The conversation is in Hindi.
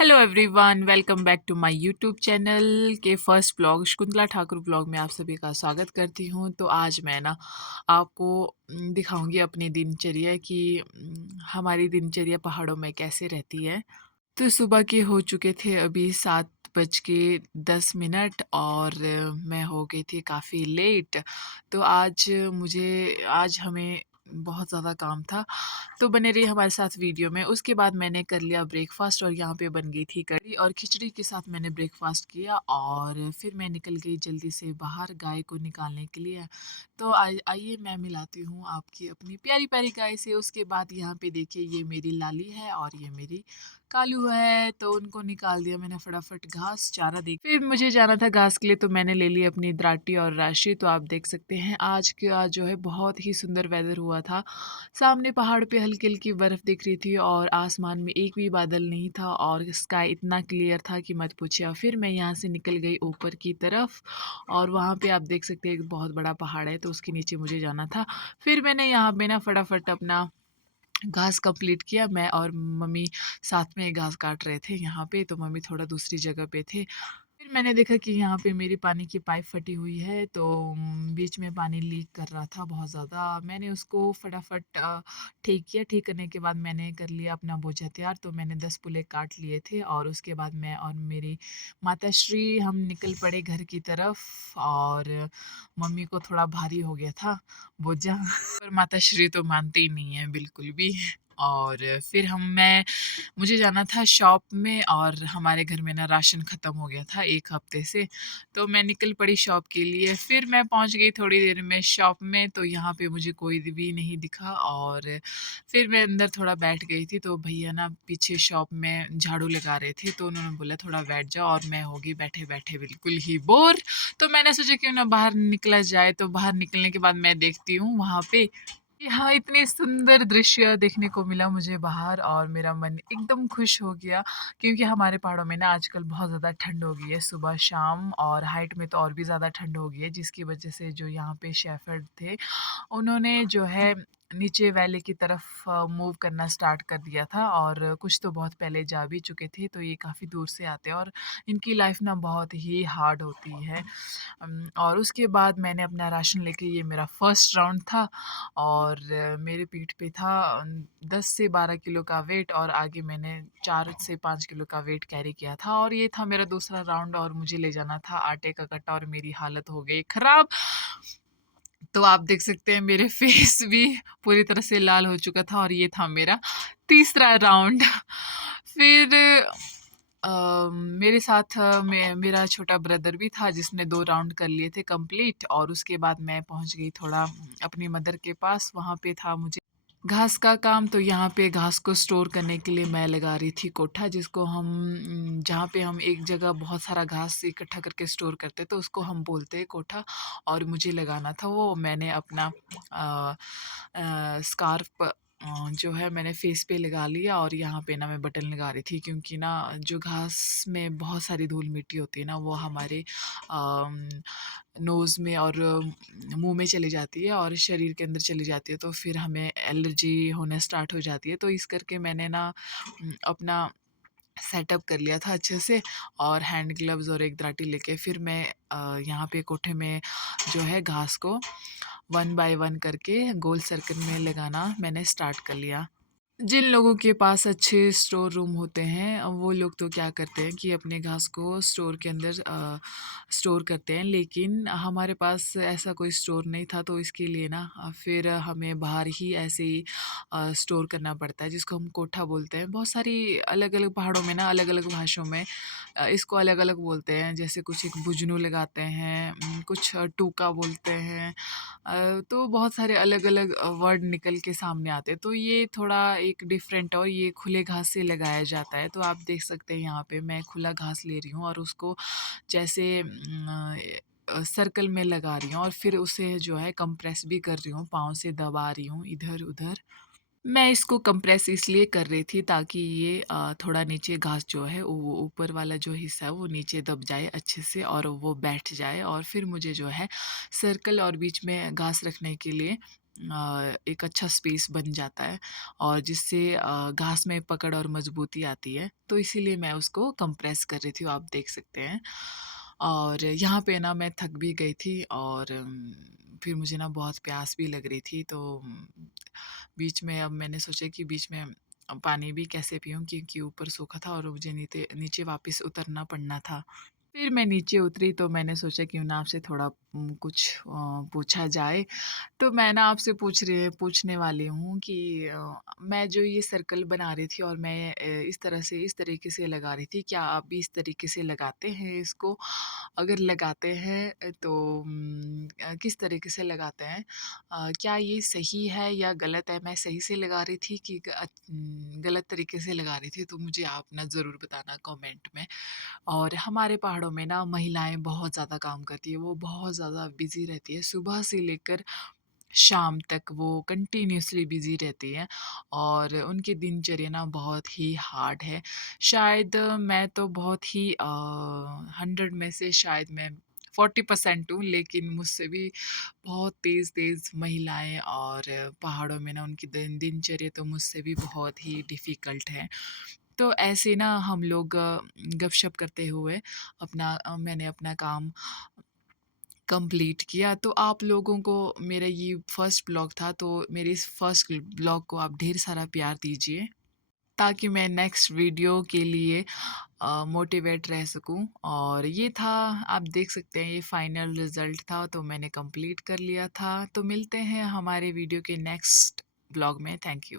Hello everyone, welcome back to my YouTube channel के first blog Shakuntala Thakur blog में आप सभी का स्वागत करती हूँ। तो आज मैं ना आपको दिखाऊंगी अपनी दिनचर्या कि हमारी दिनचर्या पहाड़ों में कैसे रहती है। तो सुबह के हो चुके थे अभी 7:10 और मैं हो गई थी काफ़ी लेट। तो आज हमें बहुत ज़्यादा काम था। तो बने रहिए हमारे साथ वीडियो में। उसके बाद मैंने कर लिया ब्रेकफ़ास्ट और यहाँ पे बन गई थी कढ़ी और खिचड़ी के साथ मैंने ब्रेकफ़ास्ट किया और फिर मैं निकल गई जल्दी से बाहर गाय को निकालने के लिए। तो आइए मैं मिलाती हूँ आपकी अपनी प्यारी-प्यारी गाय से। उसके बाद यहाँ पे देखिए ये मेरी लाली है और ये मेरी कालू है। तो उनको निकाल दिया मैंने फटाफट घास चारा दे फिर मुझे जाना था घास के लिए, तो मैंने ले ली अपनी दराटी और राशि। तो आप देख सकते हैं आज का जो है बहुत ही सुंदर वेदर हुआ था। सामने पहाड़ पे हल्की-हल्की बर्फ़ दिख रही थी और आसमान में एक भी बादल नहीं था और स्काई इतना क्लियर था कि मत पूछिए। और फिर मैं यहाँ से निकल गई ऊपर की तरफ और वहाँ पे आप देख सकते हैं एक बहुत बड़ा पहाड़ है, तो उसके नीचे मुझे जाना था। फिर मैंने यहाँ पे ना फटाफट अपना घास कंप्लीट किया। मैं और मम्मी साथ में घास काट रहे थे यहाँ पे, तो मम्मी थोड़ा दूसरी जगह पे थे। फिर मैंने देखा कि यहाँ पे मेरी पानी की पाइप फटी हुई है, तो बीच में पानी लीक कर रहा था बहुत ज़्यादा। मैंने उसको फटाफट ठीक किया। ठीक करने के बाद मैंने कर लिया अपना बोझा तैयार। तो मैंने 10 पुले काट लिए थे और उसके बाद मैं और मेरी माताश्री हम निकल पड़े घर की तरफ और मम्मी को थोड़ा भारी हो गया था बोझा पर माताश्री तो मानते ही नहीं है बिल्कुल भी। और फिर मुझे जाना था शॉप में और हमारे घर में ना राशन ख़त्म हो गया था 1 हफ़्ते से। तो मैं निकल पड़ी शॉप के लिए। फिर मैं पहुंच गई थोड़ी देर में शॉप में, तो यहाँ पे मुझे कोई भी नहीं दिखा और फिर मैं अंदर थोड़ा बैठ गई थी। तो भैया ना पीछे शॉप में झाड़ू लगा रहे थे, तो उन्होंने बोला थोड़ा बैठ जाओ और मैं हो गई बैठे-बैठे बिल्कुल ही बोर। तो मैंने सोचा क्यों ना बाहर निकला जाए। तो बाहर निकलने के बाद मैं देखती हूँ वहाँ पे यहाँ इतने सुंदर दृश्य देखने को मिला मुझे बाहर और मेरा मन एकदम खुश हो गया, क्योंकि हमारे पहाड़ों में ना आजकल बहुत ज़्यादा ठंड हो गई है सुबह शाम और हाइट में तो और भी ज़्यादा ठंड हो गई है, जिसकी वजह से जो यहाँ पे शेफ़र्ड थे उन्होंने जो है नीचे वैली की तरफ मूव करना स्टार्ट कर दिया था और कुछ तो बहुत पहले जा भी चुके थे। तो ये काफ़ी दूर से आते हैं और इनकी लाइफ ना बहुत ही हार्ड होती है। और उसके बाद मैंने अपना राशन लेके ये मेरा फर्स्ट राउंड था और मेरे पीठ पे था 10 से 12 किलो का वेट और आगे मैंने 4 से 5 किलो का वेट कैरी किया था और ये था मेरा दूसरा राउंड और मुझे ले जाना था आटे का कट्टा और मेरी हालत हो गई खराब। तो आप देख सकते हैं मेरे फेस भी पूरी तरह से लाल हो चुका था और ये था मेरा तीसरा राउंड। फिर मेरे साथ मेरा छोटा ब्रदर भी था जिसने 2 राउंड कर लिए थे कंप्लीट और उसके बाद मैं पहुँच गई थोड़ा अपनी मदर के पास। वहाँ पे था मुझे घास का काम। तो यहाँ पे घास को स्टोर करने के लिए मैं लगा रही थी कोठा, जिसको जहाँ पे हम एक जगह बहुत सारा घास इकट्ठा करके स्टोर करते तो उसको हम बोलते हैं कोठा। और मुझे लगाना था वो। मैंने अपना स्कार्फ जो है मैंने फेस पे लगा लिया और यहाँ पे ना मैं बटन लगा रही थी, क्योंकि ना जो घास में बहुत सारी धूल मिट्टी होती है ना वो हमारे नोज़ में और मुँह में चली जाती है और शरीर के अंदर चली जाती है, तो फिर हमें एलर्जी होना स्टार्ट हो जाती है। तो इस करके मैंने ना अपना सेटअप कर लिया था अच्छे से और हैंड ग्लव्स और एक दराटी लेके फिर मैं यहाँ पे कोठे में जो है घास को 1 बाय 1 करके गोल सर्कल में लगाना मैंने स्टार्ट कर लिया। जिन लोगों के पास अच्छे स्टोर रूम होते हैं वो लोग तो क्या करते हैं कि अपने घास को स्टोर के अंदर स्टोर करते हैं, लेकिन हमारे पास ऐसा कोई स्टोर नहीं था। तो इसके लिए ना फिर हमें बाहर ही ऐसे ही स्टोर करना पड़ता है, जिसको हम कोठा बोलते हैं। बहुत सारी अलग-अलग पहाड़ों में ना अलग-अलग भाषाओं में इसको अलग-अलग बोलते हैं। जैसे कुछ एक बुजनू लगाते हैं, कुछ टूका बोलते हैं। तो बहुत सारे अलग-अलग वर्ड निकल के सामने आते हैं। तो ये थोड़ा एक डिफरेंट और ये खुले घास से लगाया जाता है। तो आप देख सकते हैं यहाँ पे मैं खुला घास ले रही हूँ और उसको जैसे सर्कल में लगा रही हूँ और फिर उसे जो है कंप्रेस भी कर रही हूँ, पाँव से दबा रही हूँ इधर-उधर। मैं इसको कंप्रेस इसलिए कर रही थी ताकि ये थोड़ा नीचे घास जो है वो ऊपर वाला जो हिस्सा है वो नीचे दब जाए अच्छे से और वो बैठ जाए और फिर मुझे जो है सर्कल और बीच में घास रखने के लिए एक अच्छा स्पेस बन जाता है और जिससे घास में पकड़ और मज़बूती आती है, तो इसीलिए मैं उसको कंप्रेस कर रही थी, आप देख सकते हैं। और यहाँ पे ना मैं थक भी गई थी और फिर मुझे ना बहुत प्यास भी लग रही थी, तो बीच में अब मैंने सोचा कि बीच में पानी भी कैसे पीऊँ क्योंकि ऊपर सूखा था और मुझे नीचे नीचे वापस उतरना पड़ना था। फिर मैं नीचे उतरी तो मैंने सोचा क्यों ना आपसे थोड़ा कुछ पूछा जाए। तो मैं ना आपसे पूछने वाली हूँ कि मैं जो ये सर्कल बना रही थी और मैं इस तरीके से लगा रही थी, क्या आप भी इस तरीके से लगाते हैं इसको? अगर लगाते हैं तो किस तरीके से लगाते हैं? क्या ये सही है या गलत है? मैं सही से लगा रही थी कि गलत तरीके से लगा रही थी? तो मुझे आप ना ज़रूर बताना कमेंट में। और हमारे पहाड़ों में ना महिलाएँ बहुत ज़्यादा काम करती हैं, वो बहुत ज़्यादा बिज़ी रहती है, सुबह से लेकर शाम तक वो कंटिन्यूअसली बिज़ी रहती हैं और उनकी दिनचर्या ना बहुत ही हार्ड है। शायद मैं तो बहुत ही 100 में से शायद मैं 40% हूँ, लेकिन मुझसे भी बहुत तेज़-तेज़ महिलाएँ और पहाड़ों में ना उनकी दिनचर्या तो मुझसे भी बहुत ही डिफ़िकल्ट है। तो ऐसे ना हम लोग गपशप करते हुए मैंने अपना काम कंप्लीट किया। तो आप लोगों को मेरा ये फर्स्ट ब्लॉग था, तो मेरे इस फर्स्ट ब्लॉग को आप ढेर सारा प्यार दीजिए, ताकि मैं नेक्स्ट वीडियो के लिए मोटिवेट रह सकूँ। और ये था, आप देख सकते हैं ये फाइनल रिज़ल्ट था, तो मैंने कंप्लीट कर लिया था। तो मिलते हैं हमारे वीडियो के नेक्स्ट ब्लॉग में। Thank you.